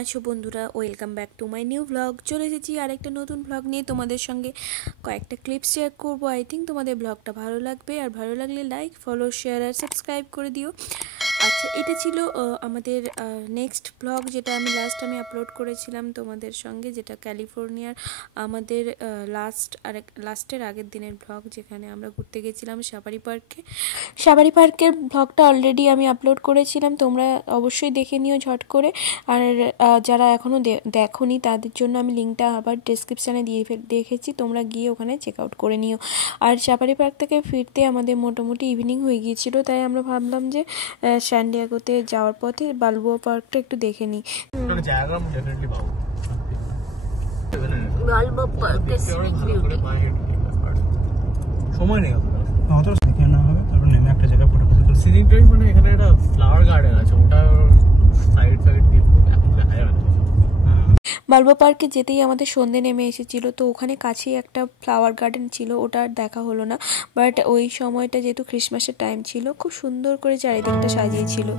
আছো বন্ধুরা? Welcome back to my new blog. চলে এসেছি আরেকটা নতুন ব্লগ নিয়ে। তোমাদের সঙ্গে কয়েকটা ক্লিপস শেয়ার করবো। আই থিঙ্ক তোমাদের ব্লগটা ভালো লাগবে, আর ভালো লাগলে লাইক, ফলো, শেয়ার আর সাবস্ক্রাইব করে দিও। আচ্ছা, এটা ছিল আমাদের নেক্সট ব্লগ, যেটা আমি আপলোড করেছিলাম তোমাদের সঙ্গে, যেটা ক্যালিফোর্নিয়ার আমাদের লাস্টের আগের দিনের ব্লগ, যেখানে আমরা ঘুরতে গেছিলাম সাফারি পার্কে। সাফারি পার্কের ব্লগটা অলরেডি আমি আপলোড করেছিলাম, তোমরা অবশ্যই দেখে নিও ঝট করে। আর যারা এখনও দেখোনি তাদের জন্য আমি লিঙ্কটা আবার ডেসক্রিপশানে দিয়ে দেখেছি, তোমরা গিয়ে ওখানে চেক আউট করে নিও। আর সাফারি পার্ক থেকে ফিরতে আমাদের মোটামুটি ইভিনিং হয়ে গিয়েছিল, তাই আমরা ভাবলাম যে স্যান ডিয়েগোতে যাওয়ার পথে বালবোয়া পার্কটা একটু দেখে নিই। সময় নেই অত দেখে না হবে, তারপর নেমে একটা জায়গায় ফটো তুলতে। সিনিক ড্রাইভ মানে এখানে একটা ফ্লাওয়ার গার্ডেন আছে, ওটা সাইড দিয়ে এখন দেখা যাবে না। বালবোয়া পার্কে যেতেই আমাদের সন্ধে নেমে এসেছিল, তো ওখানে কাছেই একটা ফ্লাওয়ার গার্ডেন ছিল, ওটা আর দেখা হলো না। বাট ওই সময়টা যেহেতু ক্রিসমাসের টাইম ছিল, খুব সুন্দর করে চারিদিকটা সাজিয়েছিল।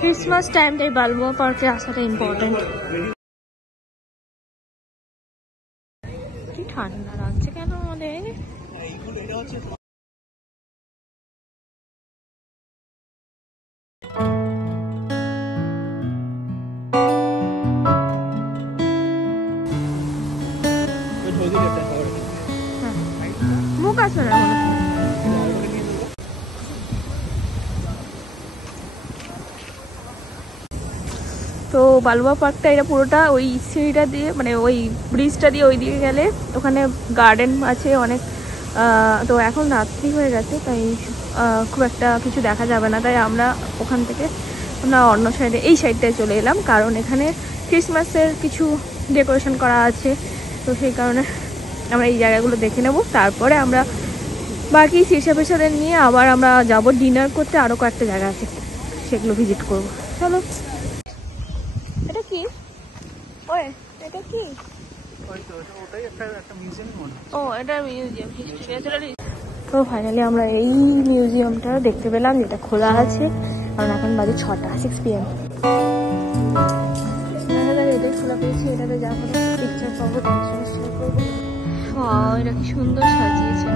ক্রিসমাস টাইমটাই বালবোয়া পার্কে আসাটা ইম্পর্টেন্ট। কি ঠান্ডা লাগছে কেন আমাদের। মুখ আসবে না। তো বালবোয়া পার্কটা এটা পুরোটা ওই সিঁড়িটা দিয়ে, মানে ওই ব্রিজটা দিয়ে ওই দিকে গেলে ওখানে গার্ডেন আছে অনেক। তো এখন রাত্রি হয়ে গেছে, তাই খুব একটা কিছু দেখা যাবে না, তাই আমরা ওখান থেকে আমরা অন্য সাইডে এই সাইডটায় চলে এলাম, কারণ এখানে ক্রিসমাসের কিছু ডেকোরেশন করা আছে। তো সেই কারণে আমরা এই জায়গাগুলো দেখে নেব, তারপরে আমরা বাকি শীর্ষাপেশাদের নিয়ে আবার আমরা যাব ডিনার করতে। আরও কয়েকটা জায়গা আছে, সেগুলো ভিজিট করব। চলো। এটা কি? ওই এটা কি? ও, এটা মিউজিয়াম, তো ফাইনালি আমরা এই মিউজিয়ামটা দেখতে পেলাম, যেটা খোলা আছে, কারণ এখন বাজে 6টা, 6 PM। এটাই খোলা পেয়েছি, এটাতে যা করে পিকচার পাবো শেয়ার করবো। এটা কি সুন্দর সাজিয়েছে।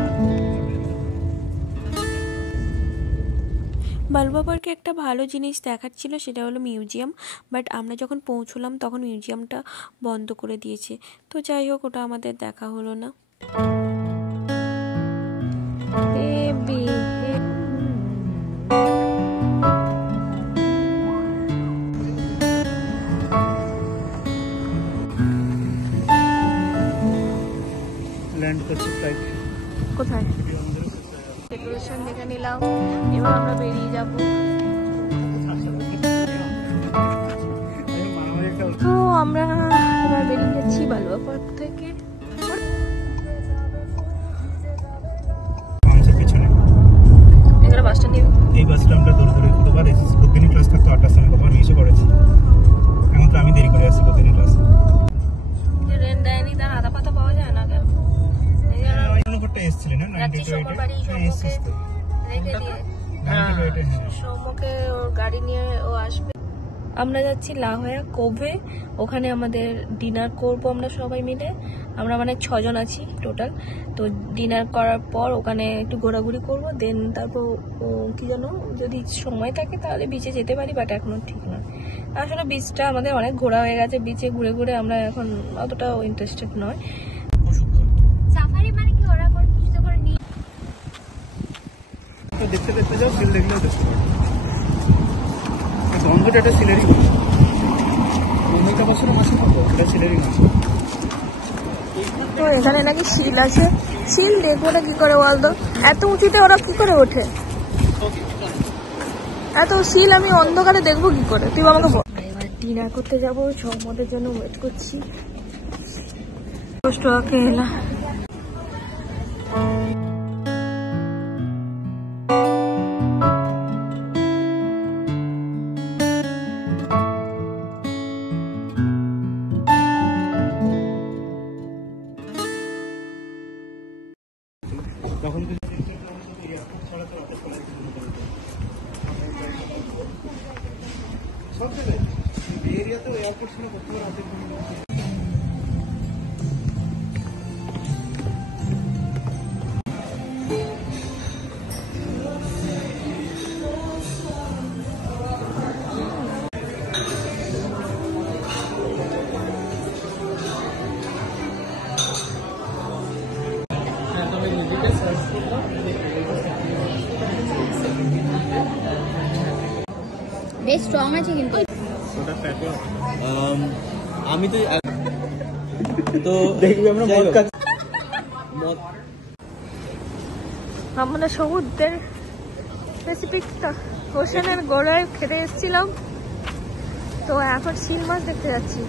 বালবোয়া পার্কে একটা ভালো জিনিস দেখার ছিল, সেটা হলো মিউজিয়াম। বাট আমরা যখন পৌঁছলাম তখন মিউজিয়ামটা বন্ধ করে দিয়েছে, তো যাই হোক, ওটা আমাদের দেখা হলো না। কোথায় ডেকোরেশন দেখে নিলাম, এবার আমরা বেরিয়ে যাব। তো আমরা এবার বেরিয়ে যাচ্ছি বালবোয়া পার্ক থেকে। এখানে বাসটা নিয়ে এই বাসটা আমরা ধরে ধরে দুবার এসেছি। প্রতিদিনই ক্লাস থাকতো 8টার সময়, তখন এসে পড়েছি। এখন তো আমি দেরি করে আসছি প্রতিদিন ক্লাস। রেন্ট দেয়নি, তার আধা পাতা পাওয়া যায় না কেন? সৌম্যকে ওর গাড়ি নিয়ে ও আসবে। আমরা যাচ্ছি লা হোয়া কোভে, ওখানে আমাদের ডিনার করব আমরা সবাই মিলে। আমরা মানে 6 জন আছি টোটাল। তো ডিনার করার পর ওখানে একটু ঘোরাঘুরি করবো, দেন তারপর কি জানো, যদি সময় থাকে তাহলে বিচে যেতে পারি, বাট এখনো ঠিক নয়। আসলে বিচটা আমাদের অনেক ঘোরা হয়ে গেছে, বিচে ঘুরে ঘুরে আমরা এখন অতটাও ইন্টারেস্টেড নয়। দেখতে দেখতে যাও, সিল দেখলেও দেখতে পারো। গন্ধটা একটা সিলেরি মাছ, গন্ধটা বছর মাছ পাবো, এটা সিলেরি মাছ। তো এখানে নাকি শিল আছে, শিল দেখবো না কি করে বলতো, এত উঁচুতে ওরা কি করে ওঠে? এত শিল আমি অন্ধকারে দেখবো কি করে, তুই আমাকে বল। এবার ডিনার করতে যাবো, সৌমদের জন্য ওয়েট করছি। এলা বেশ স্ট্রং আছে কিন্তু আমি তো দেখবি আমরা মদ খাচ্ছি। আমরা সমুদ্রের স্পেসিফিক ওশানের গোড়ায় খেতে এসেছিলাম, তো এখন শিল মাছ দেখতে যাচ্ছি।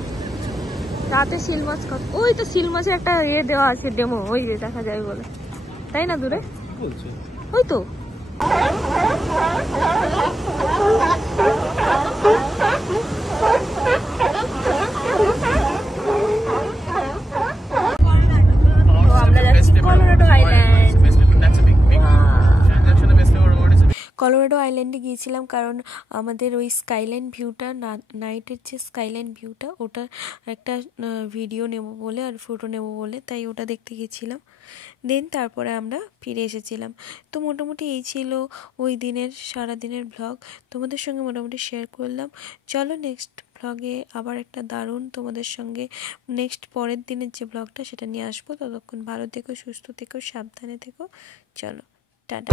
রাতে শিল মাছ ওই তো শিল মাছের একটা ইয়ে দেওয়া আছে, ডেমো, ওই যে দেখা যায় বলে, তাই না? দূরে ওই তো আমরা যাচ্ছি কলোরাডো আইল্যান্ড। কলোরাডো আইল্যান্ডে গিয়েছিলাম কারণ আমাদের ওই স্কাইলাইন ভিউটা, নাইটের যে স্কাইলাইন ভিউটা, ওটা একটা ভিডিও নেব বলে আর ফটো নেব বলে, তাই ওটা দেখতে গিয়েছিলাম। দেন তারপরে আমরা ফিরে এসেছিলাম। তো মোটামুটি এই ছিল ওই দিনের সারাদিনের ভ্লগ, তোমাদের সঙ্গে মোটামুটি শেয়ার করলাম। চলো নেক্সট ভ্লগে আবার একটা দারুণ তোমাদের সঙ্গে নেক্সট পরের দিনের যে ভ্লগটা সেটা নিয়ে আসবো। ততক্ষণ ভালো থেকো, সুস্থ থেকো, সাবধানে থেকো। চলো টাটা।